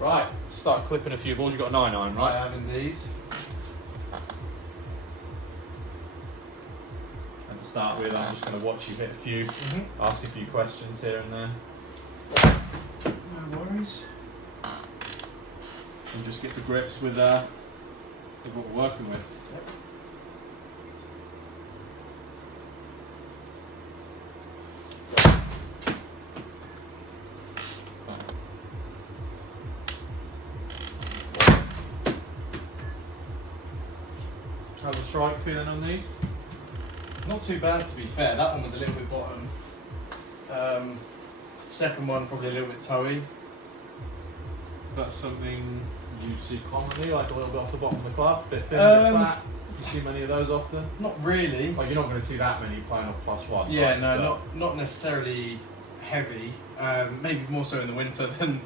Right, start clipping a few balls. You've got a 9-iron, right? I am indeed. And to start with, I'm just going to watch you hit a few, ask a few questions here and there. No worries. And just get to grips with what we're working with. Yep. How's the strike feeling on these? Not too bad, to be fair. That one was a little bit bottom. Second one probably a little bit toey. Is that something you see commonly, like a little bit off the bottom of the club, a bit thin, a bit flat? You see many of those often? Not really. Like, you're not going to see that many playing off +1. Yeah, right? no, not necessarily heavy. Maybe more so in the winter than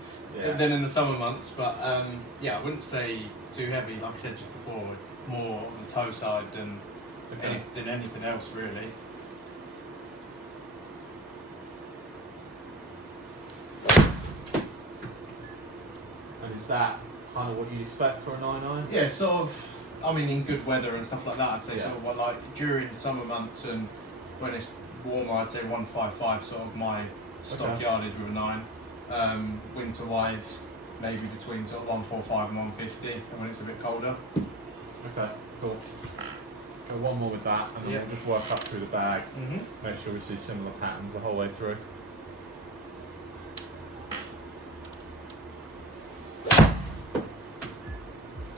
in the summer months. But yeah, I wouldn't say too heavy. Like I said just before, more on the toe side than anything else really. And is that kind of what you'd expect for a 9-iron? Yeah, sort of. I mean, in good weather and stuff like that, I'd say Yeah. sort of like during summer months and when it's warmer, I'd say 155 sort of my stock yardage with a 9. Winter wise, maybe between sort of 145 and 150, and when it's a bit colder. Okay, cool. Go one more with that, and then we'll just work up through the bag. Make sure we see similar patterns the whole way through.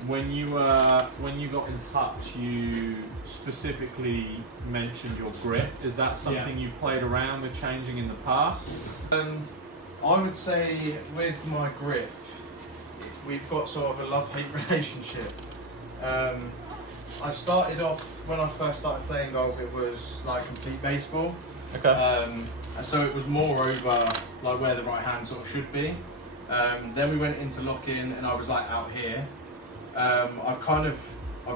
When you got in touch, you specifically mentioned your grip. Is that something you played around with changing in the past? I would say with my grip, we've got sort of a love-hate relationship. I started off, when I first started playing golf, it was like complete baseball. Okay. So it was more over like where the right hand sort of should be. Then we went into lock-in and I was like out here. I've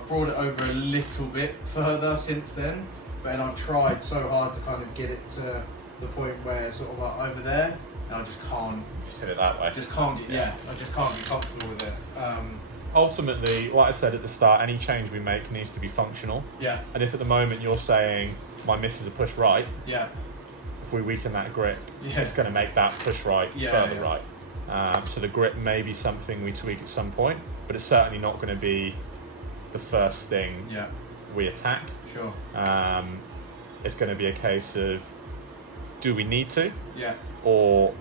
brought it over a little bit further since then, but then I've tried so hard to kind of get it to the point where it's sort of like over there, and I just can't. Just hit it that way. I just can't get, I just can't be comfortable with it. Ultimately, like I said at the start, any change we make needs to be functional. Yeah. And if at the moment you're saying my miss is a push right, Yeah. if we weaken that grip, it's going to make that push right further right. So the grip may be something we tweak at some point, but it's certainly not going to be the first thing we attack. Sure. It's going to be a case of, do we need to? Yeah. Or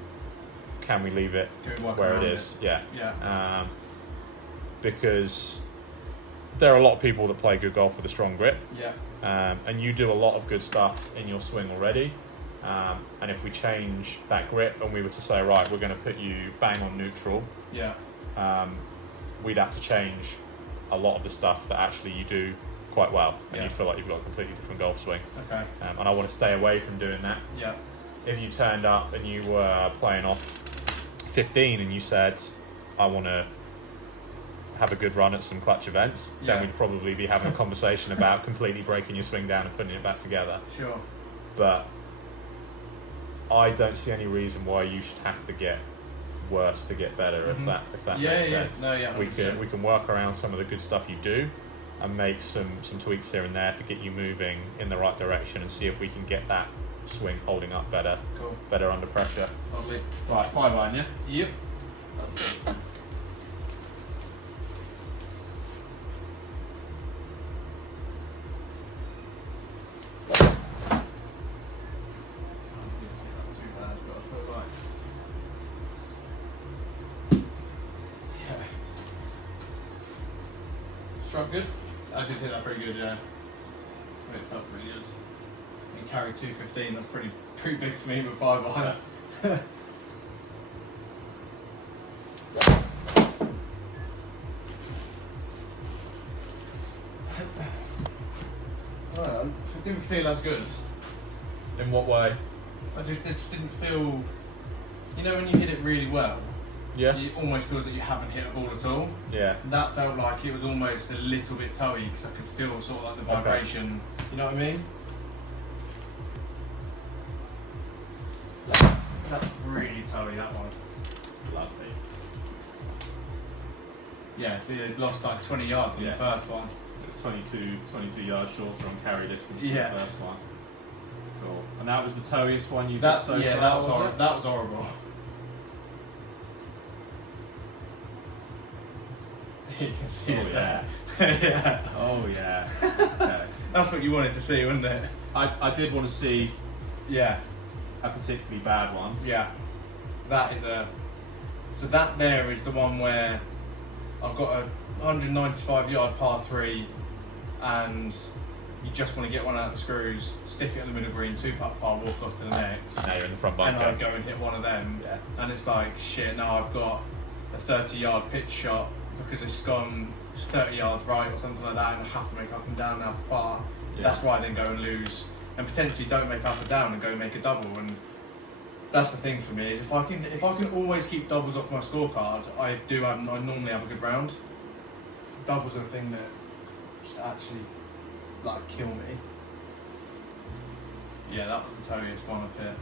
can we leave it where it is? Yeah. Because there are a lot of people that play good golf with a strong grip. Yeah. And you do a lot of good stuff in your swing already. And if we change that grip and we were to say, right, we're going to put you bang on neutral, we'd have to change a lot of the stuff that actually you do quite well, and you feel like you've got a completely different golf swing. Okay. And I want to stay away from doing that. Yeah. If you turned up and you were playing off 15 and you said, I want to have a good run at some clutch events, then we'd probably be having a conversation about completely breaking your swing down and putting it back together. Sure. But I don't see any reason why you should have to get worse to get better, if that makes sense. No, yeah, we can work around some of the good stuff you do and make some tweaks here and there to get you moving in the right direction and see if we can get that swing holding up better. Cool. Better under pressure. Lovely. Right, 5-iron, yeah? Yep. Struck good? I did hit that pretty good, yeah. It felt pretty good. You carry 215, that's pretty big for me with 5-iron. Well, it didn't feel as good. In what way? I just didn't feel, you know when you hit it really well, Yeah. it almost feels that you haven't hit a ball at all. Yeah. That felt like it was almost a little bit toey because I could feel sort of like the vibration. You know what I mean? That's really toey, that one. Lovely. Yeah, see, it lost like 20 yards in the first one. It's 22 yards shorter on carry distance than Yeah. the first one. Cool. And that was the towiest one you've That, got so yeah, far, that was horrible. You can see Oh it yeah. there. Yeah. Oh yeah. Okay. That's what you wanted to see, wasn't it? I did want to see Yeah. a particularly bad one. Yeah. That is a... So that there is the one where I've got a 195 yard par 3 and you just want to get one out of the screws, stick it in the middle green, 2-putt par, walk off to the next. Now you're in the front And bunker. I go and hit one of them. Yeah. And it's like, shit, now I've got a 30 yard pitch shot because it's gone 30 yards right or something like that, and I have to make up and down now for par. Yeah. That's why I then go and lose and potentially don't make up and down and go make a double. And that's the thing for me, is if I can always keep doubles off my scorecard, I normally have a good round. Doubles are the thing that just actually like kill me. Yeah, that was the towiest one I've hit.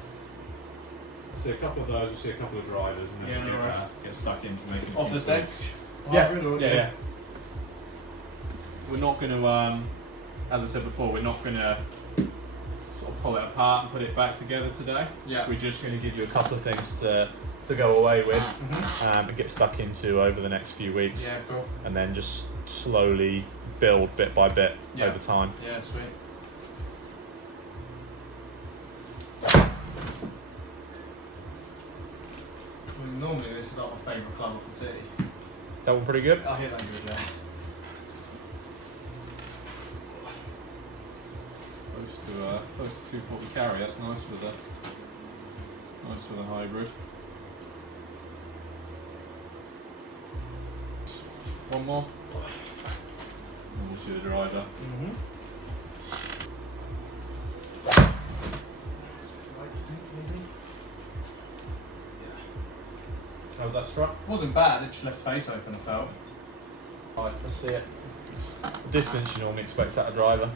See a couple of those, we'll see a couple of drivers, and then Yeah, we no worries. get stuck into making a Off few the tweaks. stakes? Yeah, Hybrid or- yeah. We're not going to, as I said before, we're not going to sort of pull it apart and put it back together today. Yeah. We're just going to give you a couple of things to go away with Mhm. and get stuck into over the next few weeks. Yeah, cool. And then just slowly build bit by bit Yeah. over time. Yeah, sweet. Normally this is like my favourite club off the tee. That one pretty good? I hit that good, yeah. Close to 240 carry. That's nice for the hybrid. One more. And we'll see the driver. How's that struck? Wasn't bad, it just left face open, I felt. Alright, let's see it. Distance you normally expect out of driver.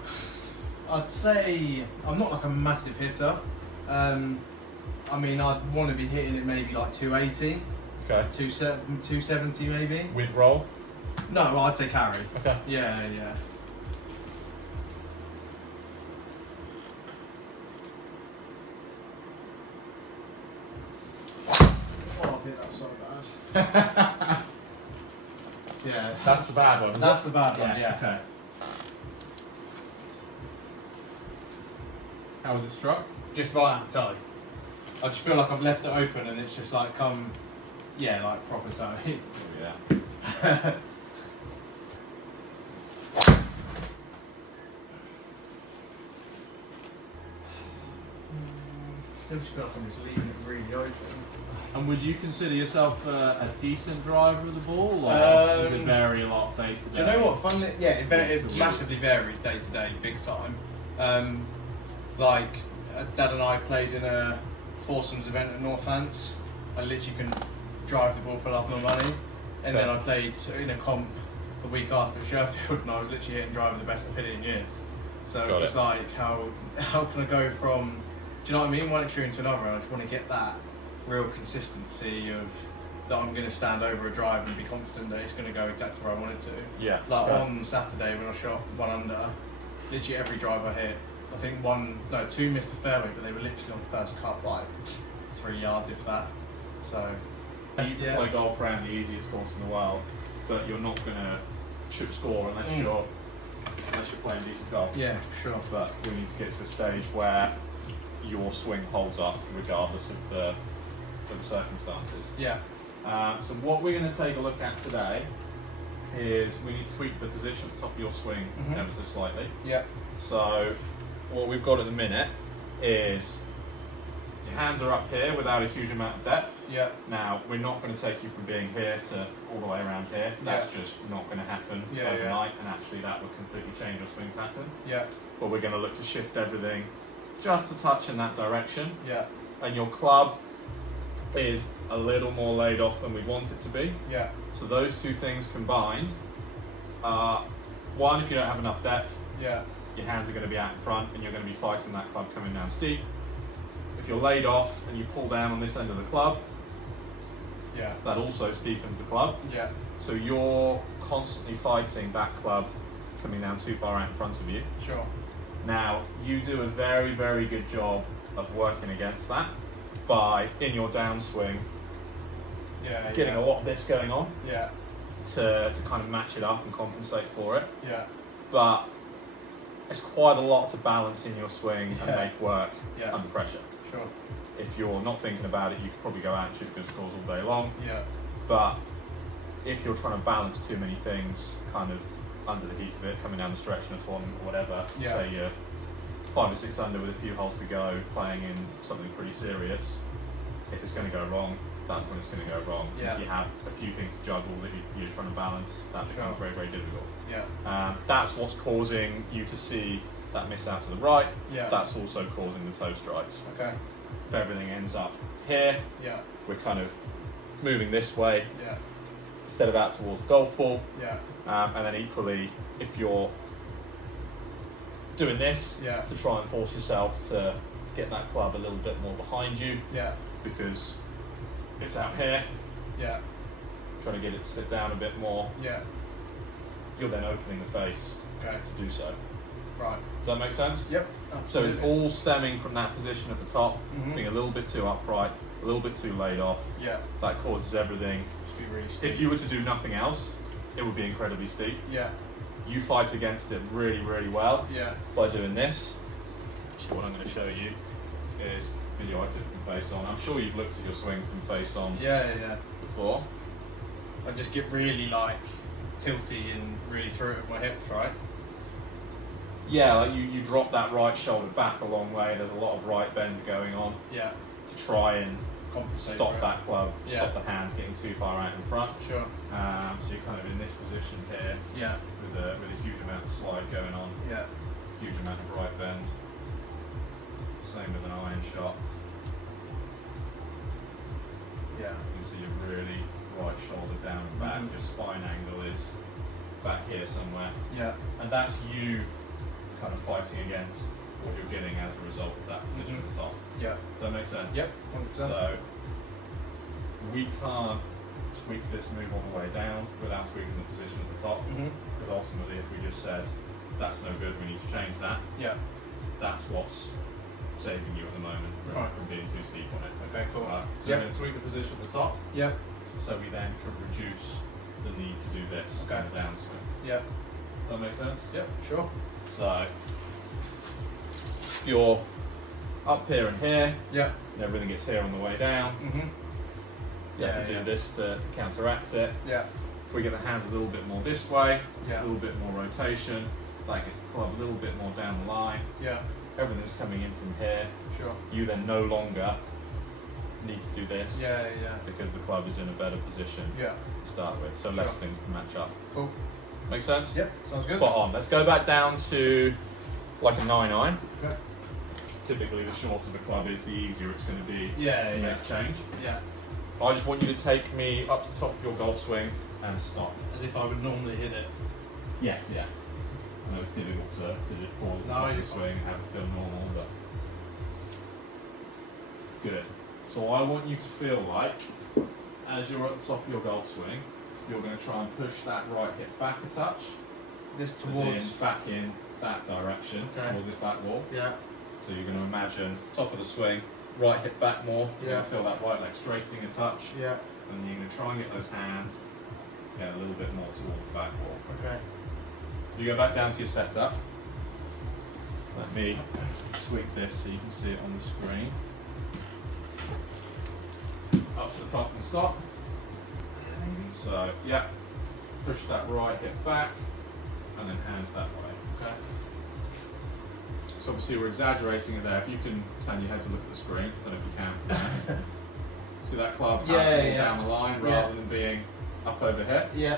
I'd say I'm not like a massive hitter. I mean, I'd want to be hitting it maybe like 280, Okay. 270 maybe. With roll? No, I'd say carry. Okay. Yeah, yeah. Oh, I hit that so bad. Yeah, That's the bad one. that's the bad one. Yeah. Okay. How was it struck? Just right at the toe. I just feel like I've left it open and it's just like come, yeah, like proper toe. Yeah. Still just feel like I'm just leaving it really open. And would you consider yourself a decent driver of the ball, or does it vary a lot day to day? Do you know what? Funnily, yeah, it massively varies day to day, big time. Like Dad and I played in a foursomes event at Northants. I literally can drive the ball for love nor money. And then I played in a comp a week after at Sheffield, and I was literally hitting driver the best I've hit it in years. So Got it was it. like, how can I go from, do you know what I mean, one extreme to another? And I just want to get that real consistency of that I'm going to stand over a drive and be confident that it's going to go exactly where I want it to. Yeah. Like yeah. on Saturday when I shot 1 under, literally every drive I hit, I think 2 missed the fairway, but they were literally on the first cut like 3 yards if that. So You can play golf around the easiest course in the world, but you're not going to score unless you're playing decent golf. yeah, for sure. But we need to get to a stage where your swing holds up regardless of the circumstances. Yeah. So what we're going to take a look at today is we need to tweak the position at the top of your swing ever so slightly. Yeah. So what we've got at the minute is your hands are up here without a huge amount of depth. Yeah. Now, we're not going to take you from being here to all the way around here. That's just not going to happen overnight, and actually that would completely change your swing pattern. Yeah. But we're going to look to shift everything just a touch in that direction. Yeah. And your club is a little more laid off than we want it to be. Yeah. So those two things combined, one, if you don't have enough depth, Yeah. your hands are going to be out in front and you're going to be fighting that club coming down steep. If you're laid off and you pull down on this end of the club, Yeah. that also steepens the club. Yeah. So you're constantly fighting that club coming down too far out in front of you. Sure. Now, you do a very, very good job of working against that by, in your downswing, Yeah. getting a lot of this going on Yeah. to kind of match it up and compensate for it. Yeah. But it's quite a lot to balance in your swing and Yeah. make work Yeah. under pressure. Sure. If you're not thinking about it, you could probably go out and shoot good scores all day long. Yeah. But if you're trying to balance too many things kind of under the heat of it, coming down the stretch in a tournament or whatever, Yeah. say you're 5 or 6 under with a few holes to go, playing in something pretty serious, if it's going to go wrong, that's when it's going to go wrong. Yeah. If you have a few things to juggle that you're trying to balance, that becomes Sure. very, very difficult. Yeah. That's what's causing you to see that miss out to the right. Yeah. That's also causing the toe strikes. Okay. If everything ends up here, Yeah. we're kind of moving this way Yeah. instead of out towards the golf ball. Yeah. And then equally, if you're doing this Yeah. to try and force yourself to get that club a little bit more behind you, Yeah. because it's out here, Yeah. trying to get it to sit down a bit more, Yeah. you're then opening the face Okay. to do so. Right. Does that make sense? Yep. So it's absolutely. all stemming from that position at the top, Mhm. being a little bit too upright, a little bit too laid off. Yeah. That causes everything. Just be really steep. If you were to do nothing else, it would be incredibly steep. Yeah. You fight against it really, really well Yeah. by doing this. Actually, what I'm going to show you is video I took from face on. I'm sure you've looked at your swing from face on Yeah. Yeah. before. I just get really like tilty and really through it with my hips, right? Yeah, like you drop that right shoulder back a long way. There's a lot of right bend going on Yeah. to try and Compensate. stop for it. that club, Yeah. stop the hands getting too far out in front. Sure. So you're kind of in this position here Yeah. with a huge amount of slide going on, Yeah. huge amount of right bend. Same with an iron shot. Yeah. You can see your really right shoulder down and back. Mhm. Your spine angle is back here somewhere, Yeah. and that's you kind of fighting against what you're getting as a result of that position Mhm. at the top. Yeah. Does that make sense? Yep. 100%. So we can't tweak this move all the way down without tweaking the position at the top, Mhm. because ultimately, if we just said that's no good, we need to change that. Yeah. That's what's saving you at the moment from, Right. from being too steep on it. Okay. Cool. Right. So Yeah. we're going to tweak the position at the top, Yeah. so we then can reduce the need to do this Okay. on the downswing. Yeah. Does that make sense? Yep. Sure. So if you're up here and here, Yeah. and everything gets here on the way down, Mhm. you have Yeah, to do yeah. this to counteract it. Yeah. If we get the hands a little bit more this way, Yeah. a little bit more rotation, that gets the club a little bit more down the line, Yeah. everything's coming in from here, Sure. you then no longer need to do this Yeah. Yeah. because the club is in a better position Yeah. to start with, so Sure. less things to match up. Cool. Make sense? Yep. Sounds good. Spot on. Let's go back down to like a 9-9. Okay. Typically, the shorter the club is, the easier it's going to be Yeah. to Yeah. make change. Yeah. I just want you to take me up to the top of your golf swing and stop. As if I would normally hit it. Yes, yeah. I know it's difficult to just pause No, the top of you're the swing and have it feel normal, but good. So I want you to feel like, as you're at the top of your golf swing, you're going to try and push that right hip back a touch, This as towards. in back in that direction, Okay. towards this back wall. Yeah. So you're going to imagine top of the swing, right hip back more. You're Yeah. going to feel that right leg straightening a touch, Yeah. and then you're going to try and get those hands a little bit more towards the back wall. Okay. You go back down to your setup. Let me tweak this so you can see it on the screen. Up to the top and stop. Yeah. Maybe. So, yeah, push that right hip back, and then hands that way. Okay. So obviously we're exaggerating it there. If you can turn your head to look at the screen, I don't know if you can from there. See that club Yeah, passing yeah. down the line rather Yeah. than being up over here? Yeah.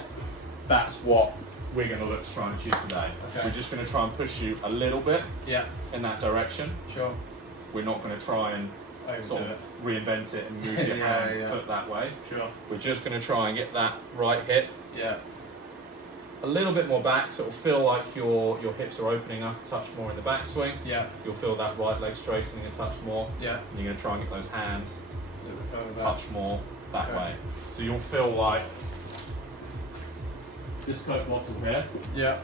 That's what we're going to look to try and achieve today. Okay. We're just going to try and push you a little bit Yeah. in that direction. Sure. We're not going to try and Overdo sort it. of reinvent it and move your Yeah, hand yeah. foot that way. Sure. We're just going to try and get that right hip Yeah. a little bit more back, so it'll feel like your hips are opening up a touch more in the backswing. Yeah. You'll feel that right leg straightening a touch more. Yeah. And you're going to try and get those hands A little bit further a back. touch more that Okay. way. So you'll feel like this Coke bottle here, Yeah.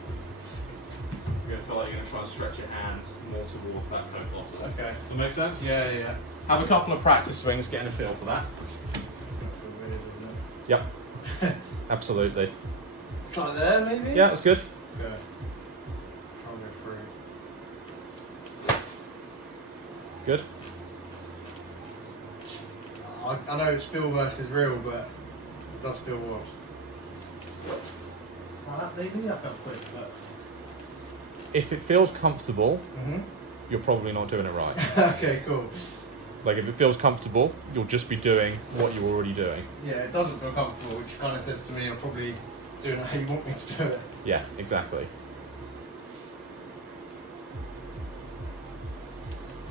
you're going to feel like you're going to try and stretch your hands more towards that Coke bottle. Okay. Does that make sense? Yeah, yeah. Have a couple of practice swings, getting a feel for that. Feel weird, isn't it? Yep. Absolutely. It's like there, maybe? Yeah, that's good. Okay. Try and go through. Good. I know it's feel versus real, but it does feel odd. Right, maybe that felt quick, but. If it feels comfortable, Mhm. you're probably not doing it right. Okay, cool. Like if it feels comfortable, you'll just be doing what you're already doing. Yeah, it doesn't feel comfortable, which kind of says to me I'm probably doing it how you want me to do it. Yeah, exactly.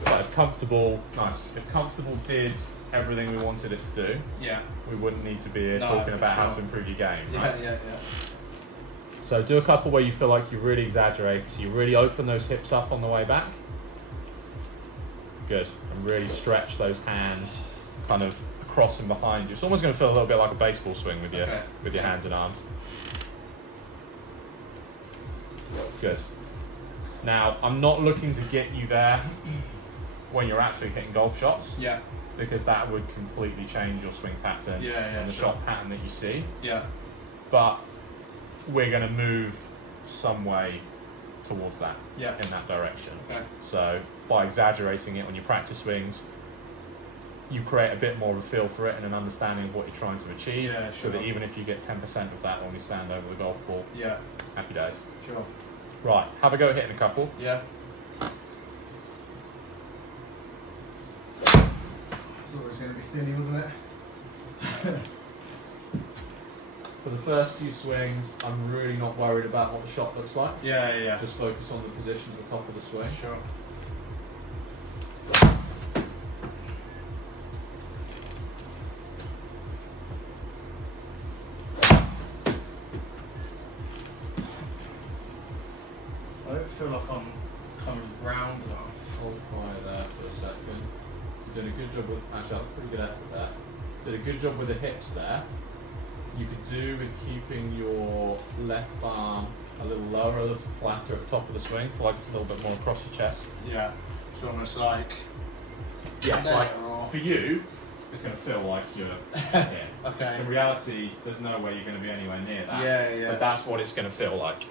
But if comfortable, nice. If comfortable did everything we wanted it to do, Yeah. we wouldn't need to be here No, talking for about how sure. to improve your game. Yeah, Right? yeah. So do a couple where you feel like you really exaggerate. So you really open those hips up on the way back. Good. And really stretch those hands kind of across and behind you. It's almost going to feel a little bit like a baseball swing with Okay. your hands and arms. Good. Now, I'm not looking to get you there when you're actually hitting golf shots, Yeah. because that would completely change your swing pattern Yeah, yeah, and the sure. shot pattern that you see. Yeah. But we're going to move some way towards that, Yeah. in that direction. Okay. So by exaggerating it on your practice swings, you create a bit more of a feel for it and an understanding of what you're trying to achieve. Yeah, So that sure. even if you get 10% of that when we stand over the golf ball, Yeah. happy days. Sure. Right, have a go at hitting a couple. Yeah. It was always going to be thinny, wasn't it? For the first few swings, I'm really not worried about what the shot looks like. Yeah, yeah. Just focus on the position at the top of the swing. Sure. I don't feel like I'm coming round enough. Hold fire there for a second. You're doing a good job with, actually that was pretty good effort there. Did a good job with the hips there. You could do with keeping your left arm a little lower, a little flatter at the top of the swing, for like it's a little bit more across your chest. Yeah. It's almost like. Yeah, There like or- for you, it's going to feel like you're here. Okay. In reality, there's no way you're going to be anywhere near that. Yeah, yeah. But that's what it's going to feel like.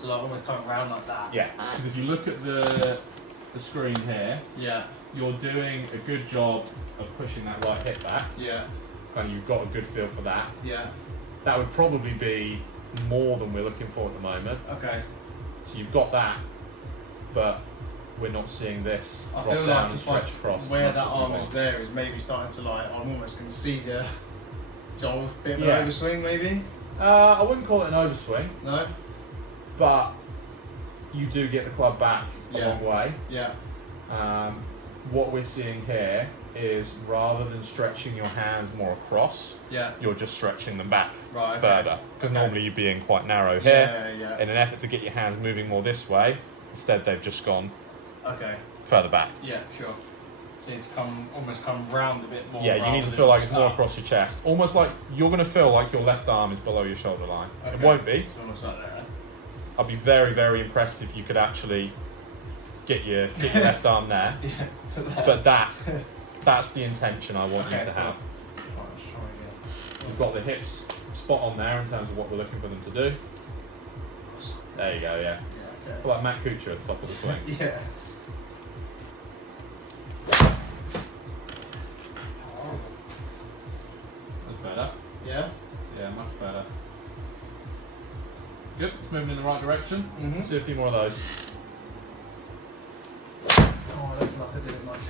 So like almost coming round like that. Yeah. Because if you look at the screen here, Yeah. you're doing a good job of pushing that right hip back, Yeah. and you've got a good feel for that. Yeah. That would probably be more than we're looking for at the moment. Okay. So you've got that, but we're not seeing this I drop feel down like and it's stretch like across. where as much that as we arm want. is there is maybe starting to like I'm almost going to see the bit of Yeah. an overswing maybe. I wouldn't call it an overswing, No. but you do get the club back a Yeah. long way. Yeah. What we're seeing here is rather than stretching your hands more across, Yeah. you're just stretching them back Right, okay. further. Because Okay. normally you'd be in quite narrow here. Yeah. Yeah. In an effort to get your hands moving more this way, instead they've just gone Okay. further back. Yeah. Sure. So you need to almost come round a bit more. Yeah, you rather need to than feel like just it's more up. across your chest. Almost like you're going to feel like your left arm is below your shoulder line. It Okay. won't be. It's almost like that. I'd be very, very impressed if you could actually get your left arm there. Yeah. But that's the intention I want you to have. Right, let's try again. You've got the hips spot on there in terms of what we're looking for them to do. There you go, yeah. Yeah. Like Matt Kuchar at the top of the swing. Okay. Yeah. That's better. Yeah. Yeah, much better. Good, it's moving in the right direction. Mhm. Let's do a few more of those. Oh, I don't feel like I did it much.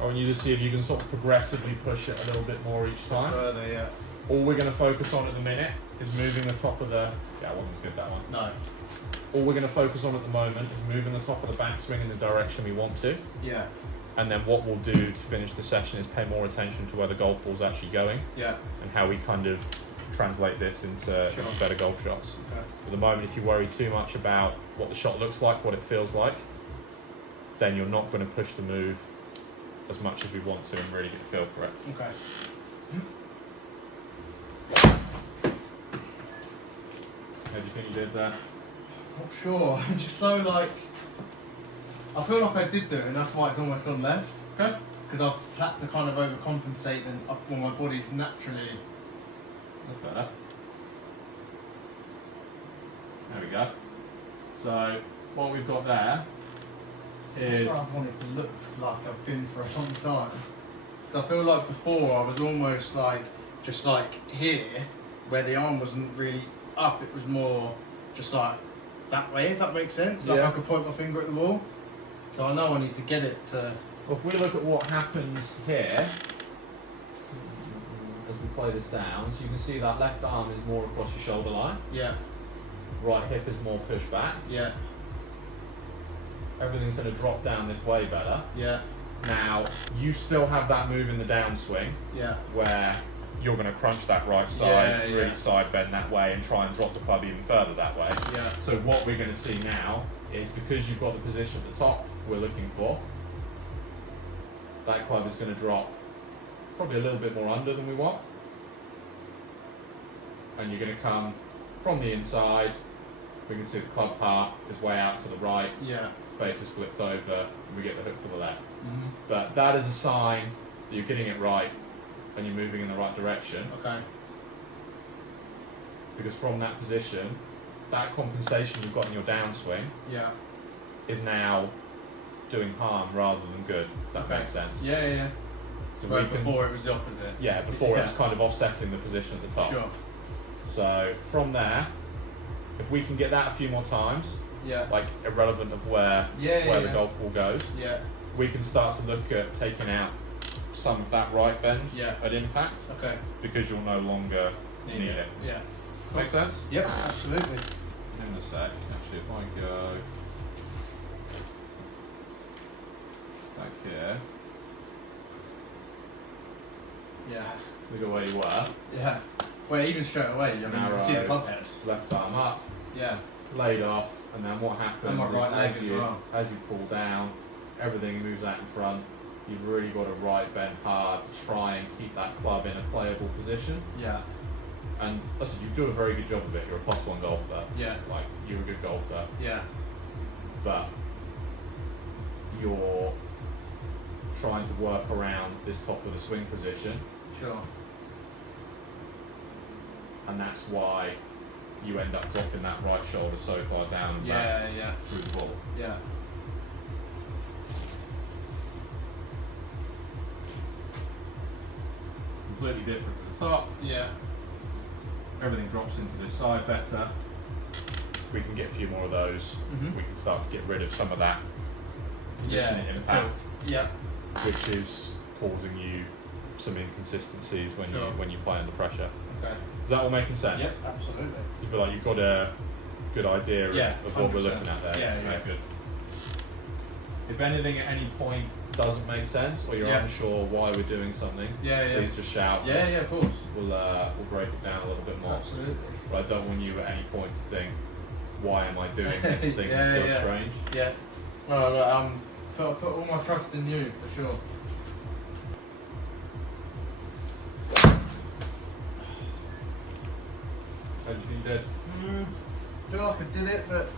Or you just see if you can sort of progressively push it a little bit more each time. Further, yeah. All we're going to focus on at the minute is moving the top of the... Yeah, it wasn't as good, that one. No. All we're going to focus on at the moment is moving the top of the backswing in the direction we want to. Yeah. And then what we'll do to finish the session is pay more attention to where the golf ball's actually going Yeah. and how we kind of translate this into better golf shots. Okay. At the moment, if you worry too much about what the shot looks like, what it feels like, then you're not going to push the move as much as we want to and really get a feel for it. Okay. How do you think you did there? Not sure. I'm just so like. I feel like I did do it, and that's why it's almost gone left. Okay. Because I've had to kind of overcompensate, and well, my body's naturally. That's better. There we go. So what we've got there is That's what I've wanted to look like I've been for a long time. 'Cause I feel like before I was almost like just like here, where the arm wasn't really up. It was more just like that way, if that makes sense. Like Yeah. I could point my finger at the wall. So I know I need to get it to. well, if we look at what happens here as we play this down, so you can see that left arm is more across your shoulder line, Yeah. right hip is more pushed back. Yeah. Everything's going to drop down this way better. Yeah. Now, you still have that move in the downswing Yeah. where you're going to crunch that right side, Yeah, really yeah. side bend that way and try and drop the club even further that way. Yeah. So what we're going to see now is because you've got the position at the top we're looking for, that club is going to drop probably a little bit more under than we want. And you're going to come from the inside. We can see the club path is way out to the right, Yeah. face is flipped over, and we get the hook to the left. Mm-hmm. But that is a sign that you're getting it right and you're moving in the right direction. Okay. Because from that position, that compensation you've got in your downswing Yeah. is now doing harm rather than good, if that makes sense. Yeah. Yeah. Yeah. So Where we can- before it was the opposite. yeah, before it was Yeah. kind of offsetting the position at the top. Sure. So from there, if we can get that a few more times, Yeah. like irrelevant of where Yeah, the yeah. golf ball goes, Yeah. we can start to look at taking out some of that right bend Yeah. at impact Okay. because you'll no longer need it. Yeah. Make sense? Yep. Absolutely. Hang on a sec. Actually, if I go back here, Yeah. look at where you were. Yeah. Well, even straight away, I mean, you can see the club head. Left arm up, Yeah. laid off, and then what happens And my right is leg as well. as you pull down, everything moves out in front. You've really got to right bend hard to try and keep that club in a playable position. Yeah. And listen, you do a very good job of it. You're a +1 golfer. Yeah. Like, you're a good golfer. Yeah. But you're trying to work around this top of the swing position, Sure. and that's why you end up dropping that right shoulder so far down and back Yeah. Yeah. through the ball. Yeah. Completely different at the top. Yeah. Everything drops into this side better. If we can get a few more of those, Mhm. we can start to get rid of some of that position Yeah. impact, Yeah. which is causing you some inconsistencies when Sure. you play under pressure. Okay. Is that all making sense? Yep. Absolutely. You feel like you've got a good idea Yeah, of what we're 100%. looking at there? Yeah, Okay, yeah. good. If anything at any point doesn't make sense or you're Yeah. unsure why we're doing something, Yeah. Yeah. please just shout. Yeah. Yeah. Of course. We'll break it down a little bit more. Absolutely. But I don't want you at any point to think, why am I doing this thing Yeah, that feels yeah. strange? Yeah. No, look, I put all my trust in you for sure. How do you think you did? I feel like I did it, but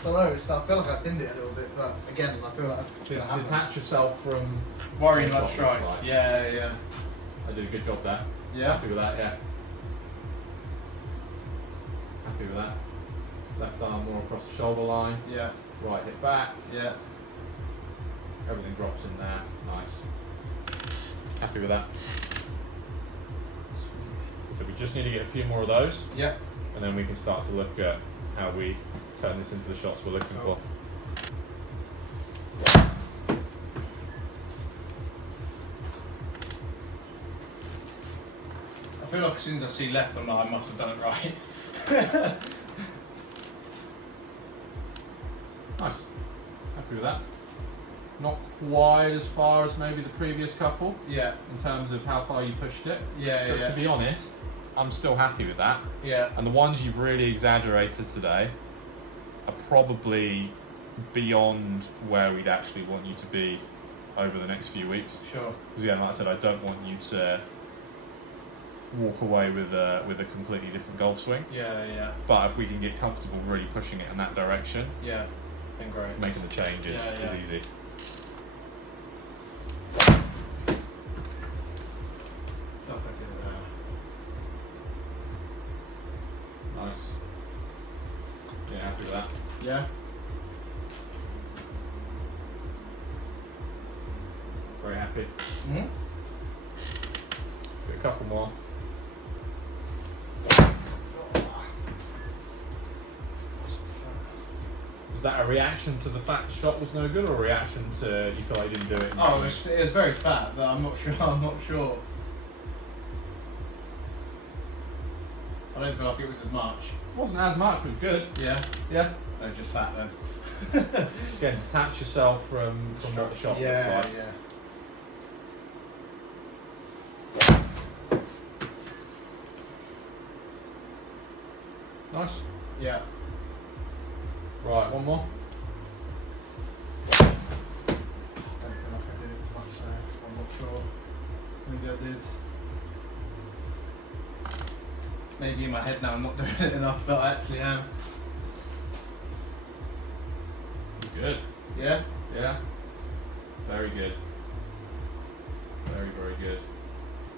I don't know. I feel like I thinned it a little bit, but again, I feel like that's completely Detach yourself from worrying what about the the shot strike. looks like. Yeah. Yeah. I did a good job there. Yeah. Happy with that, yeah. Happy with that. Left arm more across the shoulder line, Yeah. right hip back, Yeah. everything drops in there. Nice. Happy with that. So we just need to get a few more of those, Yeah. and then we can start to look at how we turn this into the shots we're looking Cool. for. I feel like as soon as I see left, I'm like, I must have done it right. Nice. Happy with that. Not quite as far as maybe the previous couple Yeah. in terms of how far you pushed it. Yeah. But Yeah. to be honest, I'm still happy with that. Yeah. And the ones you've really exaggerated today are probably beyond where we'd actually want you to be over the next few weeks. Sure. Because again, like I said, I don't want you to walk away with a completely different golf swing. Yeah, yeah. But if we can get comfortable really pushing it in that direction, Yeah. Then great. making the changes Yeah, is easy. Nice. Yeah, happy with that. Yeah. Very happy. Mhm. Get a couple more. Was that a reaction to the fact the shot was no good, or a reaction to you feel like you didn't do it? Oh, it was very fat, but I'm not sure. I'm not sure. I don't feel like it was as much. It wasn't as much, but it was good. Yeah. Yeah. No, just fat then. Again, detach yourself from what the shot Yeah, looks like. yeah. Nice. Yeah. Right, one more. I don't feel like I did it as much, so I'm not sure. Maybe I did. Maybe in my head now I'm not doing it enough, but I actually am. Good. Yeah? Yeah. Very good. Very, very good.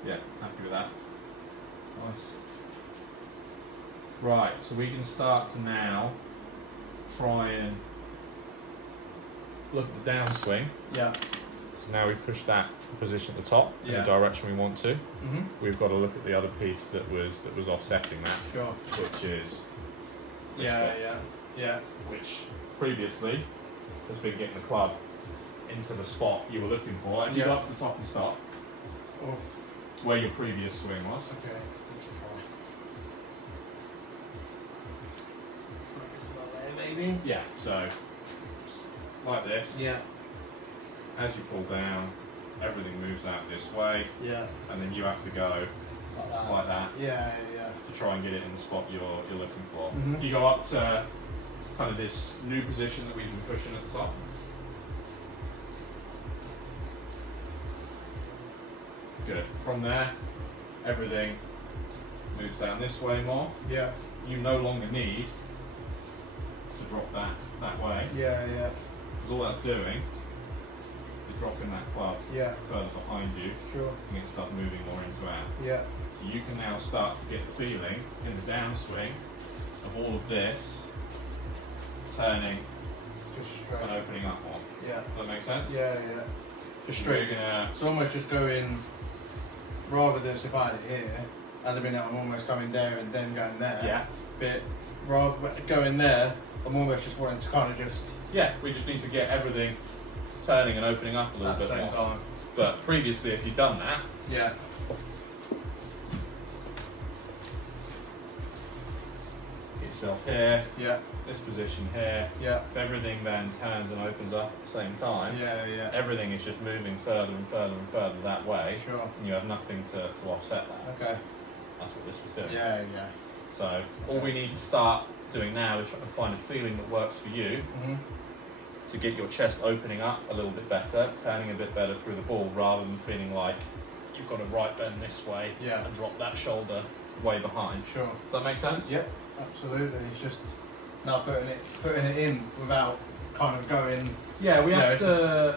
Yeah, happy with that. Nice. Right, so we can start to now try and look at the downswing. Yeah. Because now we've pushed that position at the top in Yeah. the direction we want to. Mm-hmm. We've got to look at the other piece that was offsetting that, Sure. which is this Yeah, spot, yeah. Yeah. which previously has been getting the club into the spot you were looking for. If you Yeah. go up to the top and stop, Oh. where your previous swing was. Okay. Let's try. Maybe. Yeah, so like this. Yeah. As you pull down, everything moves out this way, Yeah. and then you have to go Like that. like that Yeah, yeah. to try and get it in the spot you're looking for. Mhm. You go up to kind of this new position that we've been pushing at the top. Good. From there, everything moves down this way more. Yeah. You no longer need to drop that way, Yeah, yeah. because all that's doing is dropping that club Yeah. further behind you, Sure. and it starts moving more into out. Yeah. So you can now start to get the feeling in the downswing of all of this turning Just straight. and opening up more. Yeah. Does that make sense? Yeah, yeah. Just So straight. we're gonna, So almost just going, rather than if I had it here, at the minute I'm almost going there and then going there. yeah, But rather going there, I'm almost just wanting to kind of just yeah. We just need to get everything turning and opening up a little at the bit same more. time. But previously, if you'd done that, Yeah. get yourself here, Yeah. this position here. Yeah. If everything then turns and opens up at the same time, Yeah. Yeah. everything is just moving further and further and further that way, Sure. and you have nothing to offset that. Okay. That's what this was doing. Yeah. Yeah. So all we need to start doing now is try to find a feeling that works for you Mhm. to get your chest opening up a little bit better, turning a bit better through the ball, rather than feeling like you've got to right bend this way Yeah. and drop that shoulder way behind. Sure. Does that make sense? Yep. Absolutely. It's just now putting it in without kind of going. Yeah, we Yeah, have it's to.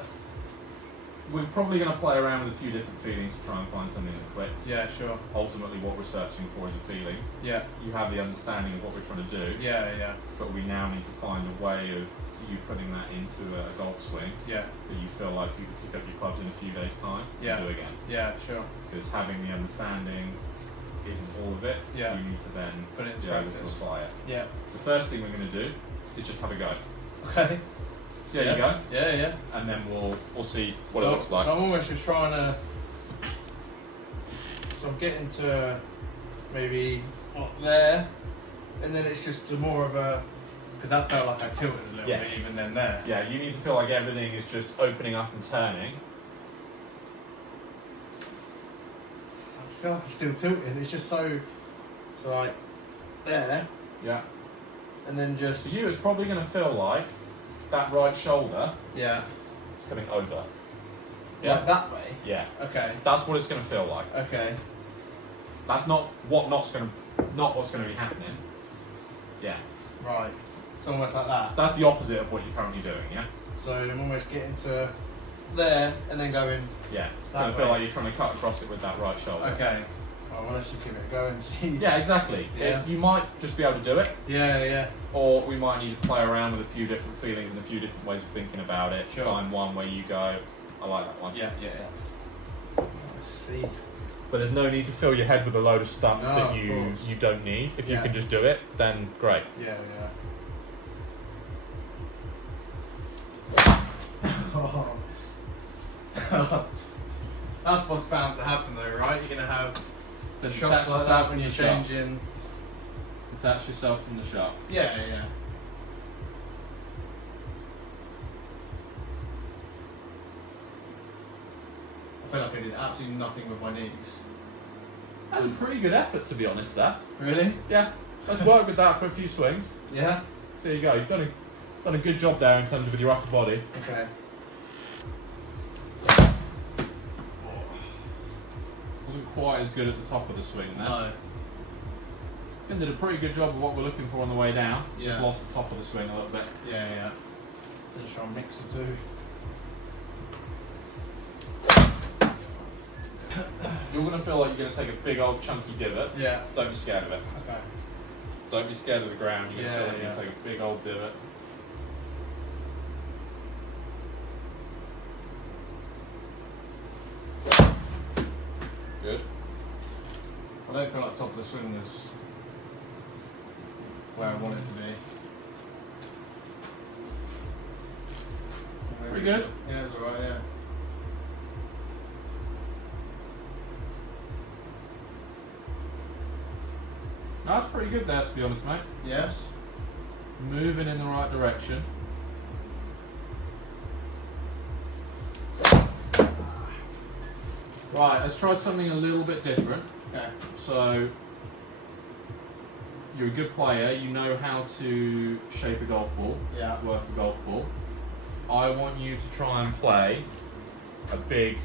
We're probably going to play around with a few different feelings to try and find something that clicks. Yeah. Sure. Ultimately, what we're searching for is a feeling. Yeah. You have the understanding of what we're trying to do, Yeah. Yeah. but we now need to find a way of you putting that into a golf swing Yeah. that you feel like you could pick up your clubs in a few days' time Yeah. and do again. Yeah. Sure. Because having the understanding isn't all of it. Yeah. You need to then Put it into be able to practice. apply it. Yeah. So the first thing we're going to do is just have a go. Okay. So there you go, Yeah. Yeah. and then we'll see what So- it looks like. So I'm almost just trying to. So I'm getting to maybe up there, and then it's just more of a. Because that felt like I tilted a little Yeah. bit even then there. Yeah, you need to feel like everything is just opening up and turning. So I feel like I'm still tilting. It's just so. So like there, Yeah. and then just. So you, it's probably going to feel like that right shoulder Yeah. is coming over. Yeah. Like that way? Yeah. Okay. That's what it's going to feel like. Okay. That's not what's going to be happening. Yeah. Right. It's almost like that. That's the opposite of what you're currently doing, yeah? So I'm almost getting to there and then going. Yeah. It's That going to feel way. like you're trying to cut across it with that right shoulder. Okay. Well, let's just give it a go and see. Yeah, exactly. Yeah. You might just be able to do it, Yeah. or we might need to play around with a few different feelings and a few different ways of thinking about it. Sure. Find one where you go, I like that one. Yeah. Let's see. But there's no need to fill your head with a load of stuff No, that of you course. don't need. If you Yeah. can just do it, then great. Yeah. That's what's bound to happen though, right? You're going to have To shots like that when you're changing. Detach yourself from the shot. Yeah. I feel like I did absolutely nothing with my knees. That's a pretty good effort, to be honest, that. Really? Yeah. Let's work with that for a few swings. Yeah. So there you go. You've done a good job there in terms of with your upper body. Okay. Wasn't quite as good at the top of the swing there. No. And did a pretty good job of what we're looking for on the way down. Yeah. Just lost the top of the swing a little bit. Yeah. Just try and mix the two. You're going to feel like you're going to take a big old chunky divot. Yeah. Don't be scared of it. Okay. Don't be scared of the ground. You're going to Yeah, feel like you're yeah. going to take a big old divot. Good. I don't feel like top of the swing was where I want it to be. Pretty good. Yeah, it's alright, yeah. That's pretty good there, to be honest, mate. Yes? Moving in the right direction. Right, let's try something a little bit different. Okay. So, you're a good player, you know how to shape a golf ball, Yeah. work a golf ball. I want you to try and play a big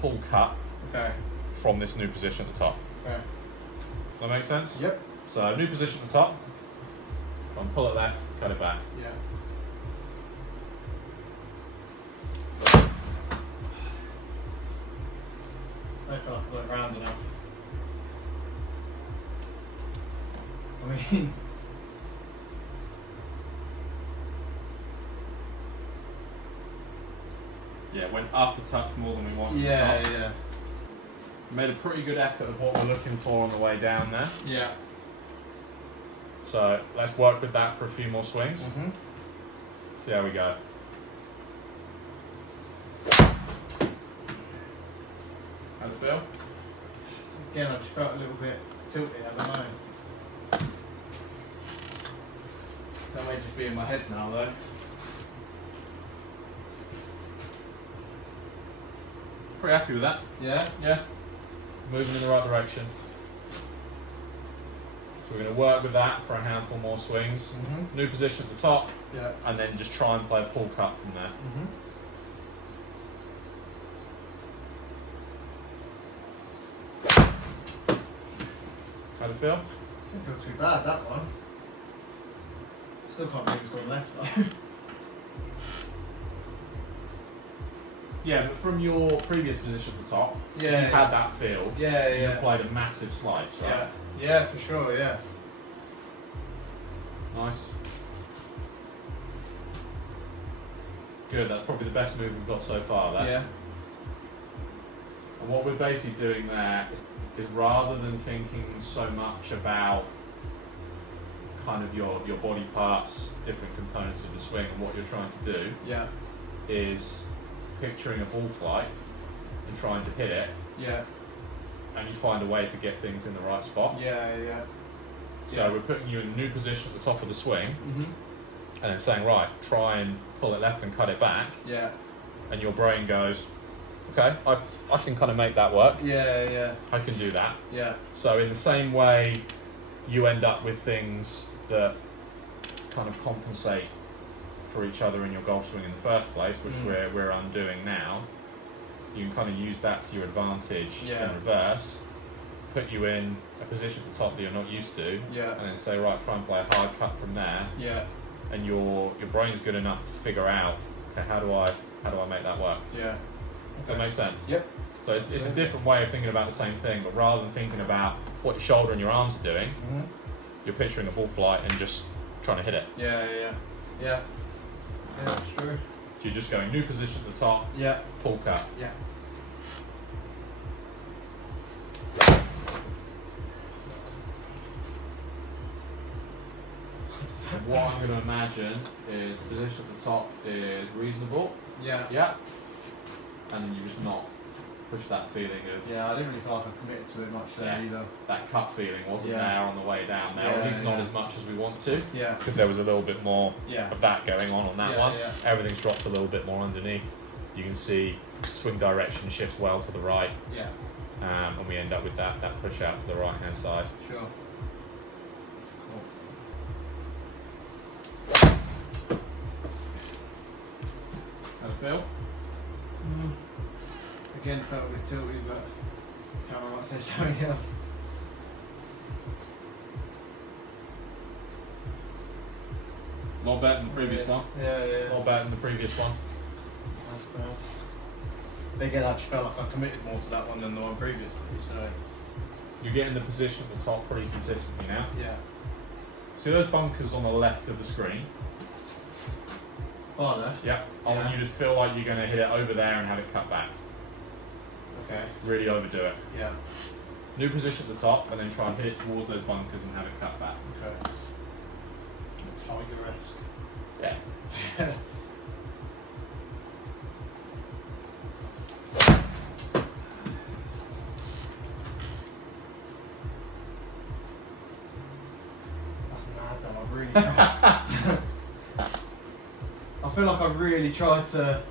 pull cut Okay. from this new position at the top. Okay. Does that make sense? Yep. So, new position at the top, try and pull it left, cut it back. Yeah. I don't feel like I got it round enough. I mean, Yeah, went up a touch more than we wanted yeah, at the top. yeah. Made a pretty good effort of what we're looking for on the way down there. Yeah. So let's work with that for a few more swings. Mm-hmm. See how we go. How'd it feel? Again, I just felt a little bit tilted, I don't know. That may just be in my head now though. Pretty happy with that. Yeah? Yeah. Moving in the right direction. So we're going to work with that for a handful more swings. Mm-hmm. New position at the top, Yeah. and then just try and play a pull cut from there. Mm-hmm. How'd it feel? Didn't feel too bad, that one. Still can't believe it's gone left though. Yeah, but from your previous position at the top, Yeah, you yeah. had that feel. Yeah, You yeah. played a massive slice, right? Yeah. Yeah, for sure, yeah. Nice. Good, that's probably the best move we've got so far there. Yeah. And what we're basically doing there is rather than thinking so much about kind of your body parts, different components of the swing and what you're trying to do, Yeah. is picturing a ball flight and trying to hit it, Yeah. and you find a way to get things in the right spot. Yeah, yeah. So Yeah. we're putting you in a new position at the top of the swing, Mm-hmm. and then saying, right, try and pull it left and cut it back, Yeah. and your brain goes, okay, I can kind of make that work. Yeah, yeah. I can do that. Yeah. So in the same way, you end up with things that kind of compensate for each other in your golf swing in the first place, which Mm. we're undoing now. you can kind of use that to your advantage Yeah. in reverse, put you in a position at the top that you're not used to, Yeah. and then say, right, try and play a hard cut from there, Yeah. and your brain's good enough to figure out, okay, how do I make that work? Yeah. That makes sense. Yep. So it's a different way of thinking about the same thing, but rather than thinking about what your shoulder and your arms are doing, Mm-hmm. you're picturing a ball flight and just trying to hit it. Yeah. Yeah. Yeah. Yeah. That's true. So you're just going new position at the top, Yeah. pull cut. Yeah. What I'm going to imagine is the position at the top is reasonable. Yeah. Yeah. And then you just not push that feeling of Yeah. I didn't really feel like I committed to it much there Yeah. either. that cut feeling wasn't Yeah. there on the way down there, or Yeah, at least not yeah. as much as we want to, Yeah. because there was a little bit more Yeah. of that going on that Yeah, one. yeah. Everything's dropped a little bit more underneath. You can see swing direction shifts well to the right, Yeah. and we end up with that push out to the right hand side. Sure. How do you feel? Again, felt a bit tilted, but camera might say something else. A lot better than the previous one. Yeah. A Yeah. lot better than the previous one. That's bad. Again, I just felt like I committed more to that one than the one previously. So. You're getting the position at the top pretty consistently now. Yeah. See those bunkers on the left of the screen? Far left. Yep. I want Yeah. you to feel like you're going to hit it over there and have it cut back. Okay. Really overdo it. Yeah. New position at the top, and then try and hit it towards those bunkers and have it cut back. Okay. Tiger-esque. Yeah. That's mad though, I've really tried. I feel like I really tried to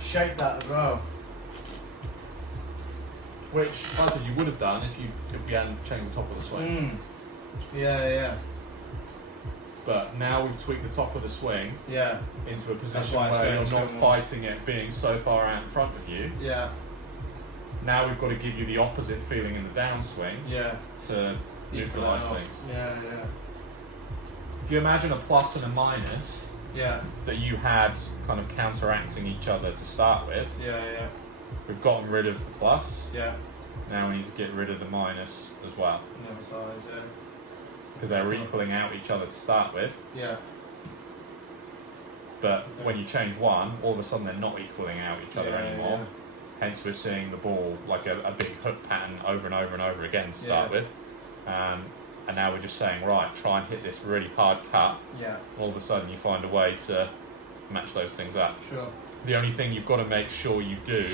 shape that as well. Which, like I said, you would have done if you hadn't changed the top of the swing. Yeah. But now we've tweaked the top of the swing Yeah. into a That's position why it's where going you're on not so much. fighting it being so far out in front of you. Yeah. Now we've got to give you the opposite feeling in the downswing Yeah. to neutralise Equal out. things. Yeah. If you imagine a plus and a minus Yeah. that you had kind of counteracting each other to start with, Yeah. we've gotten rid of the plus. Yeah. Now we need to get rid of the minus as well, On the other side, yeah. because they're equaling out each other to start with. Yeah. But when you change one, all of a sudden they're not equaling out each other Yeah, anymore. Hence we're seeing the ball like a big hook pattern over and over and over again to start Yeah. with. And now we're just saying, right, try and hit this really hard cut. Yeah. All of a sudden you find a way to match those things up. Sure. The only thing you've got to make sure you do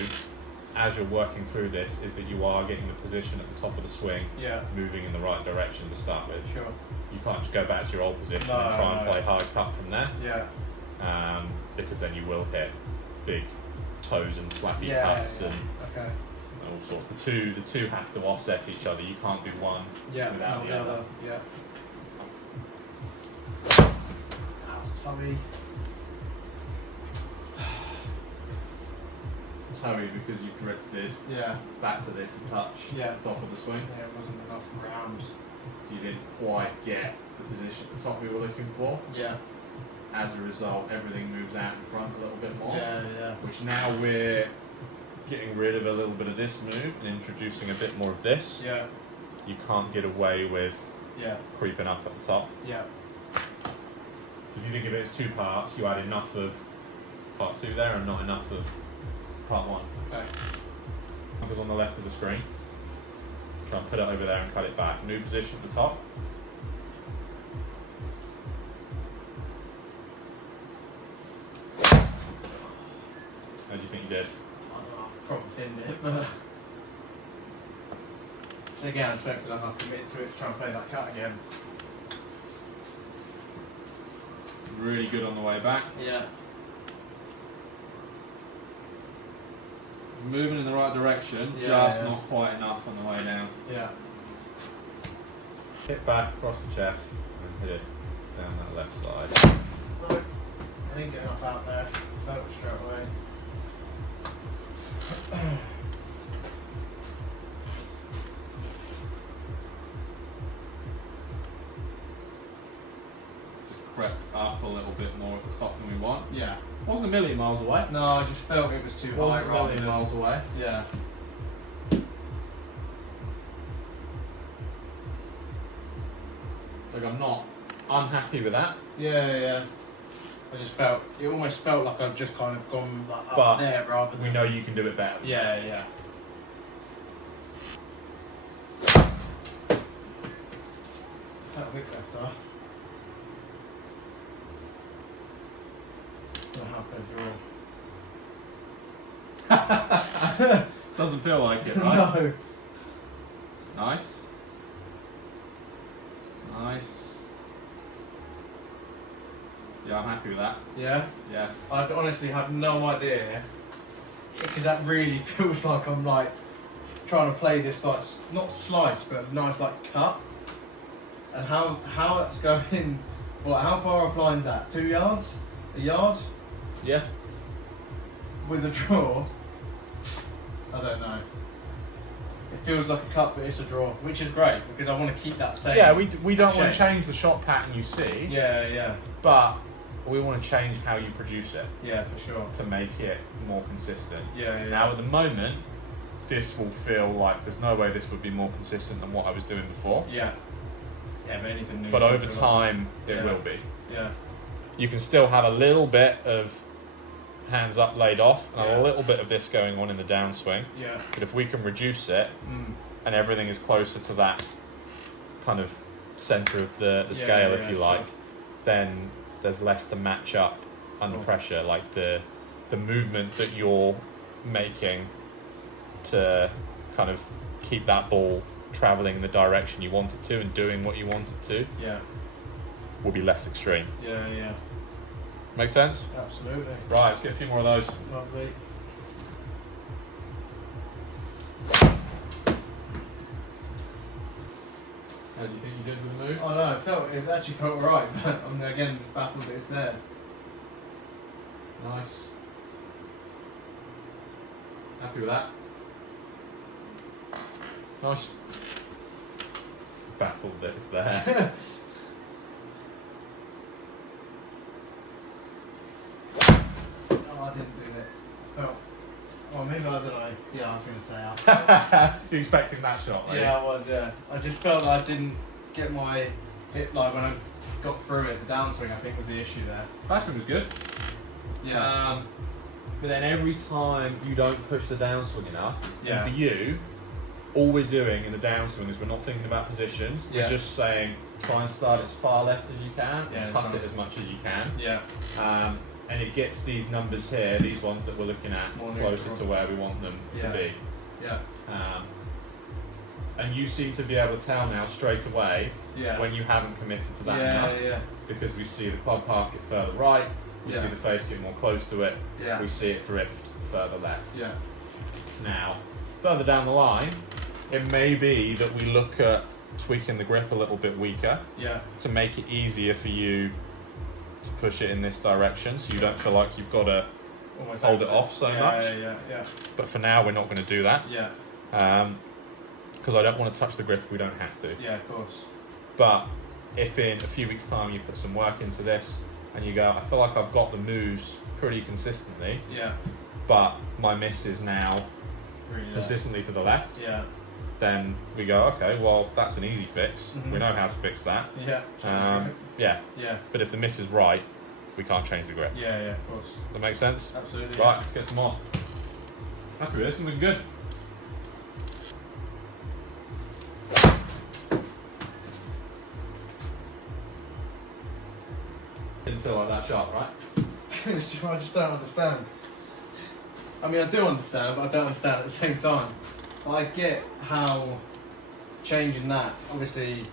as you're working through this is that you are getting the position at the top of the swing Yeah. moving in the right direction to start with. Sure. You can't just go back to your old position No, and try and no. play hard cut from there, Yeah. because then you will hit big toes and slappy Yeah. cuts and Okay. all sorts. The two have to offset each other. You can't do one Yeah. without not the other. Yeah. That was tummy. It's heavy because you drifted Yeah. back to this a touch Yeah. at the top of the swing, There wasn't enough round. so you didn't quite get the position at the top we were looking for. Yeah. As a result, everything moves out in front a little bit more. Yeah. Which now we're getting rid of a little bit of this move and introducing a bit more of this. Yeah. You can't get away with Yeah. creeping up at the top. Yeah. If you think of it as two parts, you add enough of part two there and not enough of part one. Okay. Bunkers on the left of the screen. Try and put it over there and cut it back. New position at the top. How do you think you did? I don't know, I've probably thinned it, but. So again, I just don't feel like I've committed to it to try and play that cut again. Really good on the way back. Yeah. Moving in the right direction, Yeah, just yeah. not quite enough on the way down. Yeah. Hit back across the chest and hit it down that left side. No, I didn't get enough out there. Felt it straight away. Crept up a little bit more at the stop than we want. Yeah. Wasn't a million miles away. No, I just felt it was too high. Wasn't a rather million than- miles away. Yeah. Like, I'm not unhappy with that. Yeah. I just felt, it almost felt like I've just kind of gone like up But there rather than. We know you can do it better. Yeah. Felt a bit better. Not halfway draw. Doesn't feel like it, right? No. Nice. Yeah, I'm happy with that. Yeah. Yeah. I honestly have no idea, because that really feels like I'm like trying to play this like not slice but a nice like cut, and how that's going. What? How far off line's that? 2 yards? A yard? Yeah. With a draw? I don't know. It feels like a cut, but it's a draw, which is great because I want to keep that same. Yeah, we don't want to shape. change the shot pattern you see. Yeah. But we want to change how you produce it Yeah, for sure. to make it more consistent. Yeah. Now, at the moment, this will feel like there's no way this would be more consistent than what I was doing before. Yeah, but anything new. But can over feel time, Yeah. it will be. Yeah. You can still have a little bit of hands up laid off and Yeah. a little bit of this going on in the downswing. Yeah. But if we can reduce it and everything is closer to that kind of centre of the scale, if you like, then there's less to match up under pressure. Like the movement that you're making to kind of keep that ball travelling in the direction you want it to and doing what you want it to Yeah. will be less extreme. Yeah. Make sense? Absolutely. Right, let's get a few more of those. Lovely. How do you think you did with the move? I know, it actually felt alright, but I'm again just baffled that it's there. Nice. Happy with that? Nice. Baffled that it's there. Oh, I didn't do it. I felt. Oh, maybe I don't know. Yeah, I was going to say. You're expecting that shot, right? Yeah, I was. Yeah, I just felt like I didn't get my hit. Like when I got through it, the downswing I think was the issue there. Batsman was good. Yeah. But then every time you don't push the downswing enough, Yeah. and for you, all we're doing in the downswing is we're not thinking about positions. Yeah. We're just saying try and start as far left as you can Yeah, and cut fine. it as much as you can. Yeah. And it gets these numbers here, these ones that we're looking at, More closer neutral. to where we want them Yeah. to be. Yeah. And you seem to be able to tell now straight away Yeah. when you haven't committed to that enough, Yeah. because we see the club park get further right, we Yeah. see the face get more close to it, Yeah. we see it drift further left. Yeah. Now, further down the line, it may be that we look at tweaking the grip a little bit weaker Yeah. to make it easier for you to push it in this direction, so you don't feel like you've got to Almost hold it over off so yeah, much. Yeah. But for now, we're not going to do that, Yeah. because I don't want to touch the grip if we don't have to. Yeah. Of course. But if in a few weeks' time you put some work into this and you go, I feel like I've got the moves pretty consistently, Yeah. but my miss is now Really. consistently to the left, Yeah. then we go, okay, well, that's an easy fix. Mhm. We know how to fix that. Yeah. Yeah, Yeah. but if the miss is right, we can't change the grip. Yeah. Of course. Does that make sense? Absolutely. Right, let's get some more. Happy with this, looking good. Didn't feel like that sharp, right? I just don't understand. I mean, I do understand, but I don't understand at the same time. I get how changing that, obviously,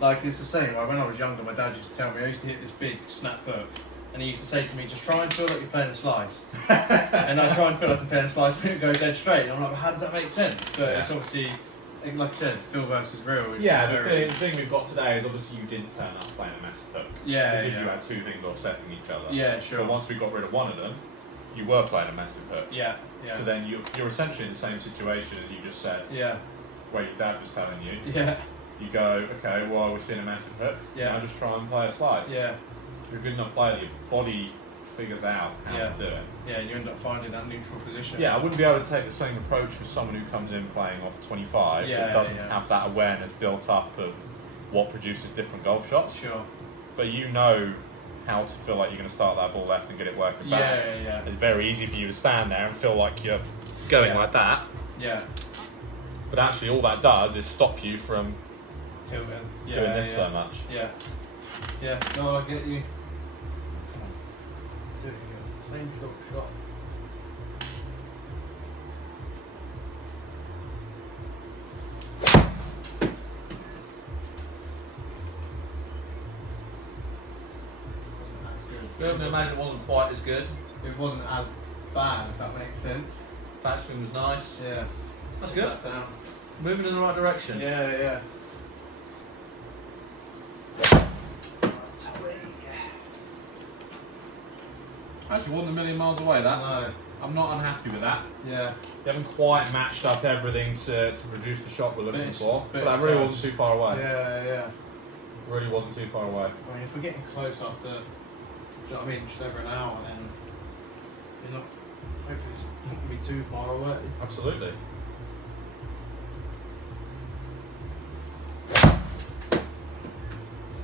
like it's the same. Like when I was younger, my dad used to tell me I used to hit this big snap hook, and he used to say to me, "Just try and feel like you're playing a slice." And I try and feel like I'm playing a slice, and it goes dead straight. And I'm like, well, how does that make sense? But Yeah. it's obviously, like I said, feel versus real. Which Yeah, is the very, thing we've got today is obviously you didn't turn up playing a massive hook. Yeah, Because yeah. you had two things offsetting each other. Yeah, sure. But once we got rid of one of them, you were playing a massive hook. Yeah, Yeah. So then you're essentially in the same situation as you just said, Yeah. where your dad was telling you. Yeah. You go, okay, well, we're seeing a massive hook. Yeah. Now just try and play a slice. Yeah. If you're a good enough player, your body figures out how Yeah. to do it. Yeah, and you end up finding that neutral position. Yeah, I wouldn't be able to take the same approach with someone who comes in playing off 25 Yeah, that doesn't yeah. have that awareness built up of what produces different golf shots. Sure. But you know how to feel like you're going to start that ball left and get it working back. Yeah, yeah. It's very easy for you to stand there and feel like you're going Yeah. like that. Yeah. But actually, all that does is stop you from Tilting. Yeah, doing this yeah. so much. Yeah. Yeah. No, I get you. Do it again. Same shot. Wasn't as good. I would imagine it wasn't quite as good. It wasn't as bad, if that makes sense. Backswing was nice. Yeah. That's Put good. that down. Moving in the right direction. Yeah, yeah. Actually, wasn't a million miles away, that. No. I'm not unhappy with that. Yeah. You haven't quite matched up everything to produce the shot we're looking Bit- for. bit But that really close. wasn't too far away. Yeah, yeah. Really wasn't too far away. I mean, if we're getting close after, do you know what I mean, just over an hour, then you're not, hopefully it's not going to be too far away. Absolutely.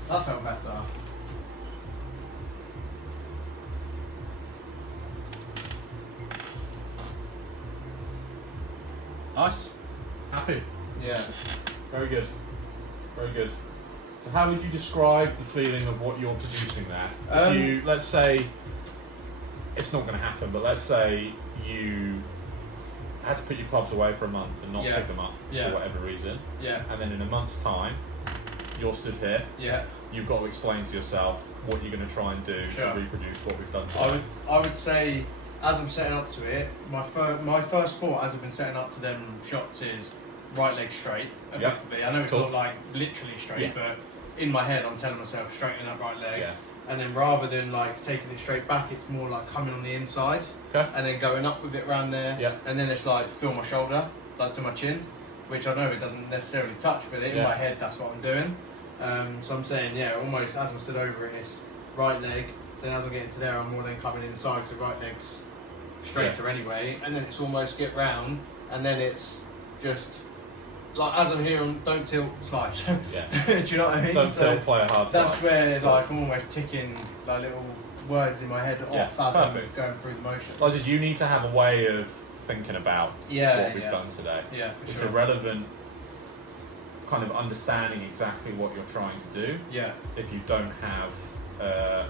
That felt better. Nice. Happy. Yeah. Very good. Very good. So how would you describe the feeling of what you're producing there? If you, let's say, it's not going to happen, but let's say you had to put your clubs away for a month and not Yeah. pick them up Yeah. for whatever reason, Yeah. and then in a month's time, you're stood here, Yeah. you've got to explain to yourself what you're going to try and do Sure. to reproduce what we've done I today. would say, as I'm setting up to it, my first thought as I've been setting up to them shots is right leg straight, effectively. I know it's Cool. not like literally straight, Yeah. but in my head I'm telling myself straighten up right leg. Yeah. And then rather than like taking it straight back, it's more like coming on the inside Okay. and then going up with it around there. Yeah. And then it's like feel my shoulder, like to my chin, which I know it doesn't necessarily touch, but in Yeah. my head that's what I'm doing. So I'm saying, yeah, almost as I'm stood over it, it's right leg. So then as I'm getting to there, I'm more then coming inside because the right leg's straighter anyway. And then it's almost get round, and then it's just like as I'm here, don't tilt, slice. Yeah. Do you know what I mean? Don't So play a hard that's slice. where like I'm almost ticking like little words in my head Yeah, off as perfect. I'm going through the motions. Like, did you need to have a way of thinking about Yeah, what we've yeah. done today? Yeah, for It's sure. a relevant kind of understanding exactly what you're trying to do Yeah, if you don't have a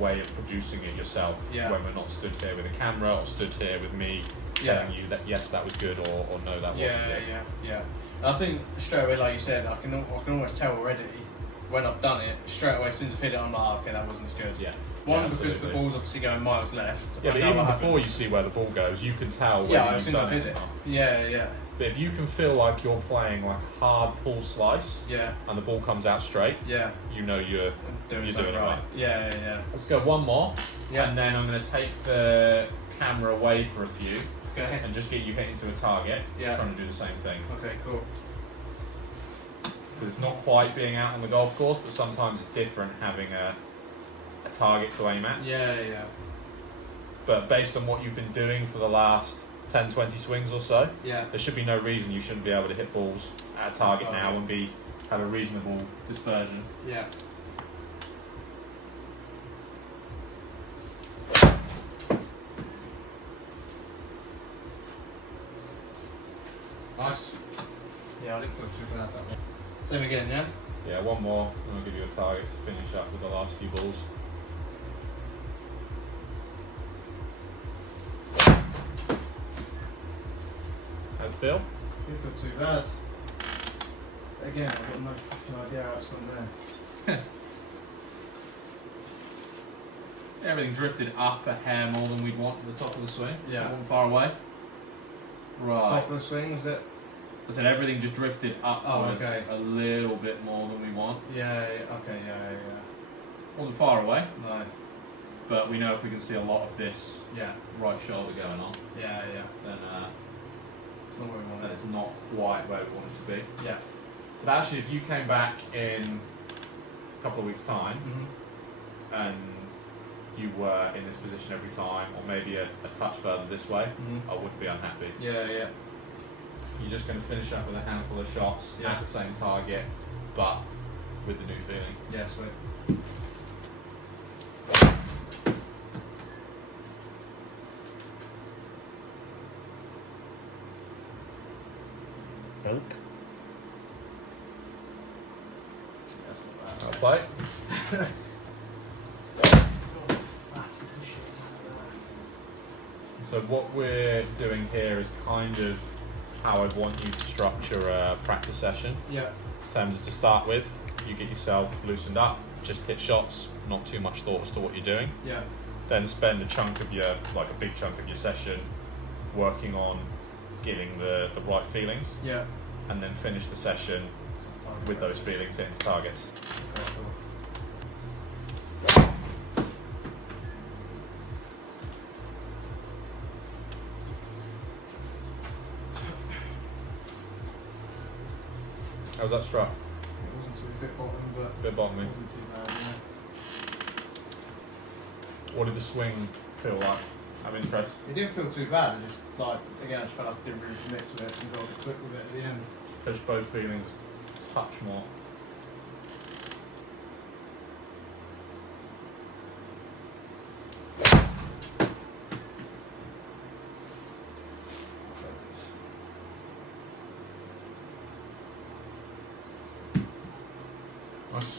way of producing it yourself Yeah. when we're not stood here with a camera or stood here with me Yeah. telling you that yes that was good or no that wasn't yeah, good. yeah. And I think straight away, like you said, I can almost tell already when I've done it. Straight away, as soon as I've hit it, I'm like, okay, that wasn't as good. Yeah. One, Yeah, because the absolutely. ball's obviously going miles left. Yeah, I but know even I before haven't- you see where the ball goes, you can tell whether Yeah, as you've soon as done I've hit or it. not. Yeah, yeah, But if you can feel like you're playing like a hard pull slice yeah, and the ball comes out straight, yeah. you know you're I'm doing You're something doing it right. right. Yeah, yeah, yeah. Let's go one more, Yeah. and then I'm going to take the camera away for a few Okay. and just get you hit into a target. Yeah. Trying to do the same thing. Okay, cool. Because it's not quite being out on the golf course, but sometimes it's different having a target to aim at. Yeah, yeah, But based on what you've been doing for the last 10, 20 swings or so, yeah. there should be no reason you shouldn't be able to hit balls at a target now and have a reasonable dispersion. Yeah. Nice. Yeah, I didn't feel too bad that one. Same again, yeah? Yeah, one more, and I'll give you a target to finish up with the last few balls. How'd it feel? Didn't feel too bad. Again, I've got no fucking idea how it's gone there. Everything drifted up a hair more than we'd want at the top of the swing. Yeah. It wasn't far away. Right. Top of the swing, was it? I said everything just drifted upwards okay. a little bit more than we want. Yeah, yeah, okay, yeah, yeah. Wasn't far away. No. But we know if we can see a lot of this Yeah. right shoulder going on, Yeah. then It's not where we want that it. is not quite where we want it to be. Yeah. But actually, if you came back in a couple of weeks' time and you were in this position every time, or maybe a touch further this way, I wouldn't be unhappy. Yeah. You're just going to finish up with a handful of shots at the same target, but with the new feeling. Yeah, sweet. Dunk. That's not bad. I'll play. So what we're doing here is kind of how I'd want you to structure a practice session. Yeah. In terms of, to start with, you get yourself loosened up, just hit shots, not too much thought as to what you're doing. Yeah. Then spend a chunk of your, like a big chunk of your session, working on getting the right feelings, Yeah. and then finish the session with those feelings hitting targets. Okay, cool. How's that struck? It wasn't too bit bottom, but Bit bottomy. it wasn't too bad. Yeah. What did the swing feel like? I'm interested. It didn't feel too bad. It just like again, I just felt like I didn't really commit to it and got a bit quick with it at the end. Push both feelings a touch more. Nice.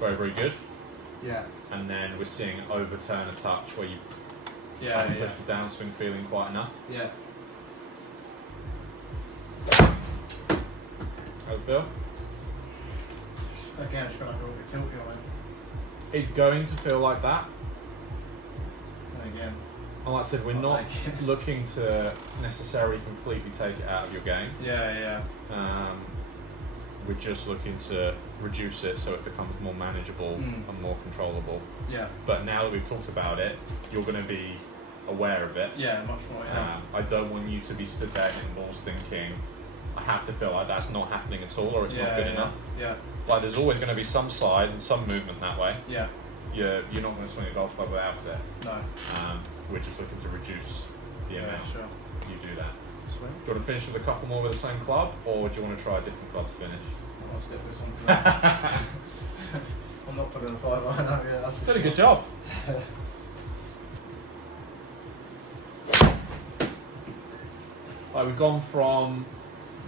Very, very good. Yeah. And then we're seeing it overturn a touch where you Yeah. haven't Yeah. pushed the downswing feeling quite enough. Yeah. How do you feel? Again, I just felt like I got a bit tilty on it. It's going to feel like that. And again. And like I said, we're I'll not take it. looking to necessarily completely take it out of your game. Yeah. We're just looking to reduce it so it becomes more manageable and more controllable. Yeah. But now that we've talked about it, you're going to be aware of it. Yeah. Much more. Yeah. I don't want you to be stood there in balls thinking, I have to feel like that's not happening at all, or it's not good enough. Yeah. Like there's always going to be some slide and some movement that way. Yeah. You're not going to swing a golf club without it. No. We're just looking to reduce the amount Sure. you do that. Sweet. Do you want to finish with a couple more with the same club, or do you want to try a different club to finish? I'll stick with something. I'm not putting a 5 iron out yet. That's Did a good job. Like we've gone from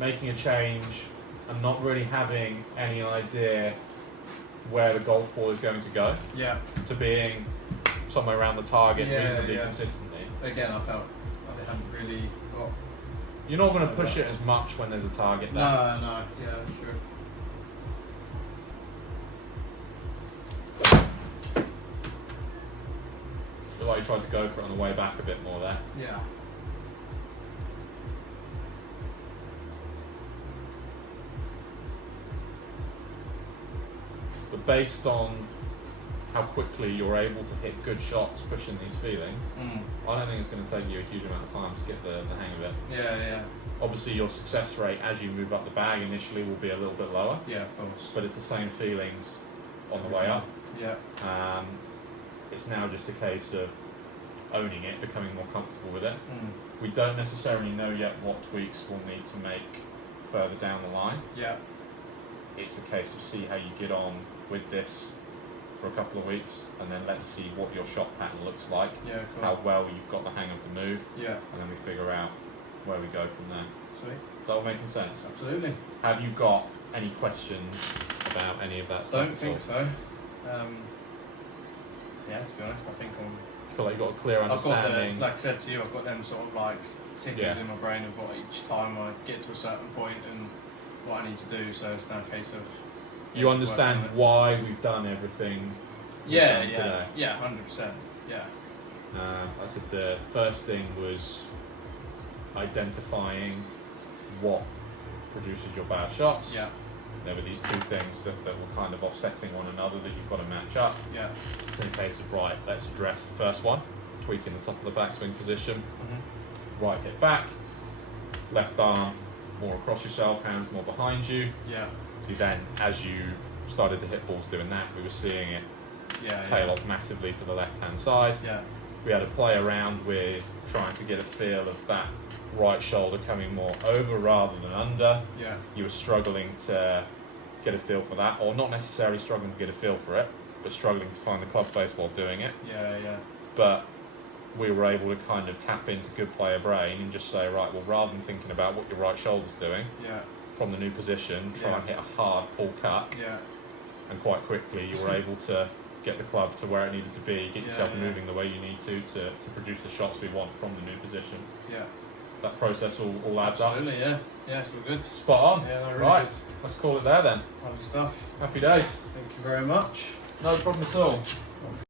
making a change and not really having any idea where the golf ball is going to go, Yeah. to being somewhere around the target Yeah, reasonably yeah. consistently. Again, I felt I hadn't really got. You're not going to push it as much when there's a target there. No. Yeah, sure. Feel like you tried to go for it on the way back a bit more there. Yeah. But based on how quickly you're able to hit good shots pushing these feelings, I don't think it's going to take you a huge amount of time to get the hang of it. Yeah. Obviously your success rate as you move up the bag initially will be a little bit lower, Yeah, of course. but it's the same feelings on the way up. Yeah. It's now just a case of owning it, becoming more comfortable with it. We don't necessarily know yet what tweaks we'll need to make further down the line. Yeah. It's a case of see how you get on with this for a couple of weeks, and then let's see what your shot pattern looks like, Yeah, cool. how well you've got the hang of the move, Yeah. and then we figure out where we go from there. Sweet. Is that all making sense? Absolutely. Have you got any questions about any of that stuff? Don't at think all? so. Yeah, to be honest, I think I feel like you've got a clear I've got understanding. like I said to you, I've got them sort of like tickers Yeah. in my brain of what each time I get to a certain point and what I need to do. So it's now a case of You understand working on it. why we've done everything we've Yeah, done today. yeah, 100%. Yeah, I said the first thing was identifying what produces your bad shots. yeah, There were these two things that were kind of offsetting one another that you've got to match up. Yeah. In a case of, right, let's address the first one, tweaking the top of the backswing position, right hip back, left arm more across yourself, hands more behind you. Yeah. So then, as you started to hit balls doing that, we were seeing it tail off massively to the left-hand side. Yeah. We had to play around with trying to get a feel of that right shoulder coming more over rather than under. Yeah. You were struggling to get a feel for that, or not necessarily struggling to get a feel for it, but struggling to find the club face while doing it. Yeah. Yeah. But we were able to kind of tap into good player brain and just say, right, well, rather than thinking about what your right shoulder's doing, Yeah. from the new position, try and hit a hard pull cut, Yeah. and quite quickly you were able to get the club to where it needed to be, get yourself yeah. moving the way you need to produce the shots we want from the new position. Yeah. That process all adds up. Absolutely. Yeah. Yeah. It's all good. Spot on. Yeah, no, really right, good. let's call it there then. Lovely stuff. Happy days. Thank you very much. No problem at all.